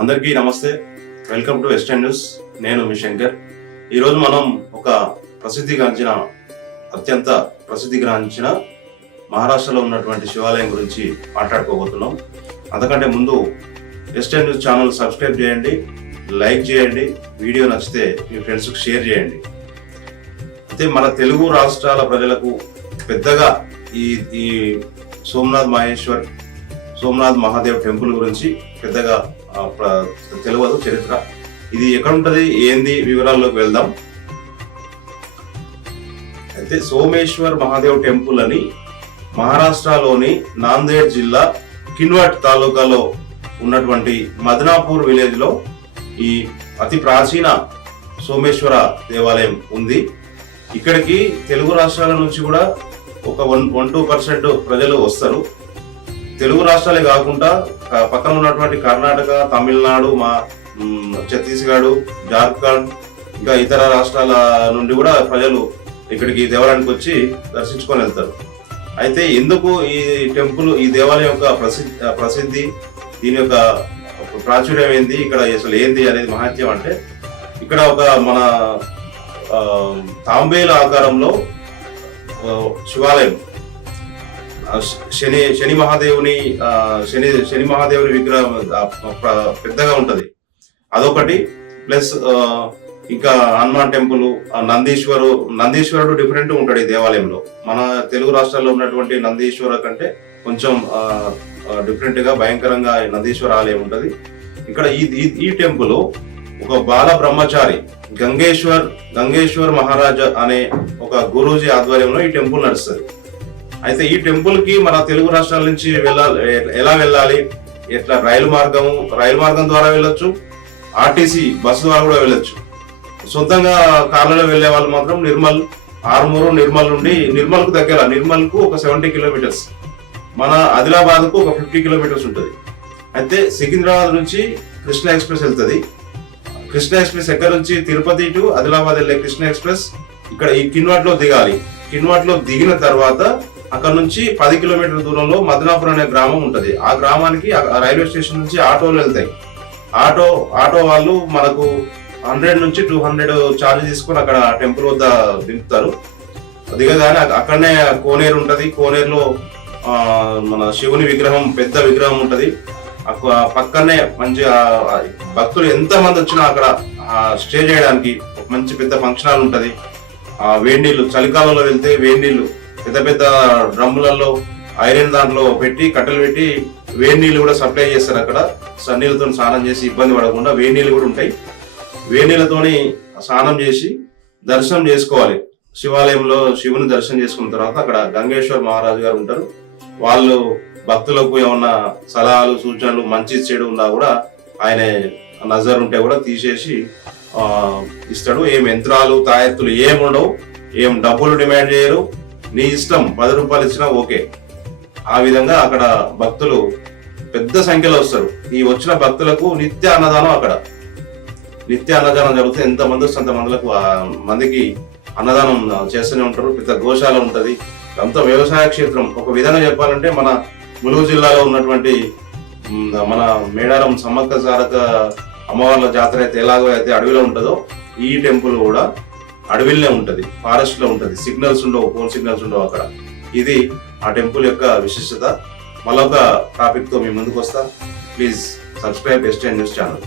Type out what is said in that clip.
అందరికీ నమస్తే. Welcome to western news నేను మీ శంకర్. ఈరోజు మనం ఒక ప్రసిద్ధిగాంచిన అత్యంత ప్రసిద్ధిగాంచిన మహారాష్ట్రలో ఉన్నటువంటి శివాలయం గురించి మాట్లాడుకోబోతున్నాం. అంతకంటే ముందు వెస్టర్న్ న్యూస్ ఛానల్ సబ్స్క్రైబ్ చేయండి. లైక్ చేయండి వీడియో నచ్చితే మీ ఫ్రెండ్స్కి షేర్ చేయండి. అయితే మన తెలుగు రాష్ట్రాల ప్రజలకు పెద్దగా ఈ ఈ సోమనాథ్ మహేశ్వర్ సోమనాథ్ మహాదేవ్ టెంపుల్ గురించి పెద్దగా తెలియదు చరిత్ర. ఇది ఎక్కడ ఉంటుంది ఏంది వివరాల్లోకి వెళ్దాం. అయితే సోమేశ్వర్ మహాదేవ్ టెంపుల్ అని మహారాష్ట్రలోని నాందేడ్ జిల్లా కిన్వాట్ తాలూకాలో ఉన్నటువంటి మదనాపూర్ విలేజ్లో ఈ అతి ప్రాచీన సోమేశ్వర దేవాలయం ఉంది. ఇక్కడికి తెలుగు రాష్ట్రాల నుంచి కూడా ఒక వన్ వన్ టూ పర్సెంట్ ప్రజలు వస్తారు. తెలుగు రాష్ట్రాలే కాకుండా పక్కన ఉన్నటువంటి కర్ణాటక తమిళనాడు మా ఛత్తీస్గఢ్ జార్ఖండ్ ఇంకా ఇతర రాష్ట్రాల నుండి కూడా ప్రజలు ఇక్కడికి దేవాలయానికి వచ్చి దర్శించుకొని వెళ్తారు. అయితే ఎందుకు ఈ టెంపుల్ ఈ దేవాలయం యొక్క ప్రసిద్ధి ప్రసిద్ధి దీని యొక్క ప్రాచుర్యం ఏంది? ఇక్కడ అసలు ఏంది అనేది మహత్యం అంటే ఇక్కడ ఒక మన తాంబేల ఆకారంలో శివాలయం. శని శని మహాదేవుని శని శని మహాదేవుని విగ్రహం పెద్దగా ఉంటది. అదొకటి ప్లస్ ఇంకా హనుమాన్ టెంపుల్ ఆ నందీశ్వరు నందీశ్వరుడు డిఫరెంట్ ఉంటాడు ఈ దేవాలయంలో. మన తెలుగు రాష్ట్రాల్లో ఉన్నటువంటి నందీశ్వర కంటే కొంచెం డిఫరెంట్గా భయంకరంగా నందీశ్వర ఆలయం ఉంటది. ఇక్కడ ఈ ఈ- టెంపుల్ ఒక బాల బ్రహ్మచారి గంగేశ్వర్ గంగేశ్వర్ మహారాజా అనే ఒక గురూజీ ఆధ్వర్యంలో ఈ టెంపుల్ నడుస్తుంది. అయితే ఈ టెంపుల్కి మన తెలుగు రాష్ట్రాల నుంచి వెళ్ళాలి ఎలా వెళ్ళాలి? ఎట్లా రైలు మార్గం రైలు మార్గం ద్వారా వెళ్ళొచ్చు ఆర్టీసీ బస్సు ద్వారా కూడా వెళ్ళొచ్చు. సొంతంగా కార్లలో వెళ్ళే వాళ్ళు మాత్రం నిర్మల్ ఆర్మూరు నిర్మల్ నుండి నిర్మల్కు దగ్గర నిర్మల్కు ఒక సెవెంటీ కిలోమీటర్స్ మన ఆదిలాబాద్కు ఒక ఫిఫ్టీ కిలోమీటర్స్ ఉంటుంది. అయితే సికింద్రాబాద్ నుంచి కృష్ణ ఎక్స్ప్రెస్ వెళ్తుంది. కృష్ణ ఎక్స్ప్రెస్ ఎక్కడ నుంచి తిరుపతి టు ఆదిలాబాద్ వెళ్ళే కృష్ణ ఎక్స్ప్రెస్ ఇక్కడ ఈ కిన్వాట్లో దిగాలి. కిన్వాట్లో దిగిన తర్వాత అక్కడ నుంచి పది కిలోమీటర్ల దూరంలో మదనాపురం అనే గ్రామం ఉంటుంది. ఆ గ్రామానికి రైల్వే స్టేషన్ నుంచి ఆటోలు వెళ్తాయి. ఆటో ఆటో వాళ్ళు మనకు హండ్రెడ్ నుంచి టూ హండ్రెడ్ ఛార్జ్ తీసుకొని అక్కడ టెంపుల్ వద్ద దింపుతారు. దిగగానే అక్కడనే కోనేరు ఉంటుంది. కోనేరులో మన శివుని విగ్రహం పెద్ద విగ్రహం ఉంటది. పక్కనే మంచి భక్తులు ఎంత మంది వచ్చినా అక్కడ స్టే చేయడానికి మంచి పెద్ద ఫంక్షన్ హాల్ ఉంటది. ఆ వేడి నీళ్ళు చలికాలంలో వెళ్తే వేడి నీళ్ళు పెద్ద పెద్ద డ్రమ్ములలో ఐరన్ దాంట్లో పెట్టి కట్టెలు పెట్టి వేడి నీళ్ళు కూడా సప్లై చేస్తారు అక్కడ. సన్నీళ్ళతో స్నానం చేసి ఇబ్బంది పడకుండా వేడి నీళ్ళు కూడా ఉంటాయి. వేడి నీళ్ళతోని స్నానం చేసి దర్శనం చేసుకోవాలి. శివాలయంలో శివుని దర్శనం చేసుకున్న తర్వాత అక్కడ గంగేశ్వర్ మహారాజు గారు ఉంటారు. వాళ్ళు భక్తులకు ఏమన్నా సలహాలు సూచనలు మంచి చెడు ఉన్నా కూడా ఆయన నజర్ ఉంటే కూడా తీసేసి ఇస్తాడు. ఏం యంత్రాలు తాయెత్తులు ఏం ఉండవు. ఏం డబ్బులు డిమాండ్ చేయరు. నీ ఇష్టం పది రూపాయలు ఇచ్చినా ఓకే. ఆ విధంగా అక్కడ భక్తులు పెద్ద సంఖ్యలో వస్తారు. ఈ వచ్చిన భక్తులకు నిత్య అన్నదానం అక్కడ. నిత్య అన్నదానం జరుగుతుంది. ఎంత మంది వస్తే అంత మందికి అన్నదానం చేస్తూనే ఉంటారు. పెద్ద గోశాల ఉంటుంది. అంత వ్యవసాయ క్షేత్రం. ఒక విధంగా చెప్పాలంటే మన ములుగు జిల్లాలో ఉన్నటువంటి మన మేడారం సమ్మక్క సారక అమ్మవార్ల జాతర అయితే ఎలాగో అయితే అడవిలో ఉంటుందో ఈ టెంపుల్ కూడా అడవిలోనే ఉంటుంది ఫారెస్ట్లో సిగ్నల్స్ ఉండవు ఫోన్ సిగ్నల్స్ ఉండవు అక్కడ. ఇది ఆ టెంపుల్ యొక్క విశిష్టత. మరొక టాపిక్తో మీ ముందుకు వస్తా. Please subscribe ST news channel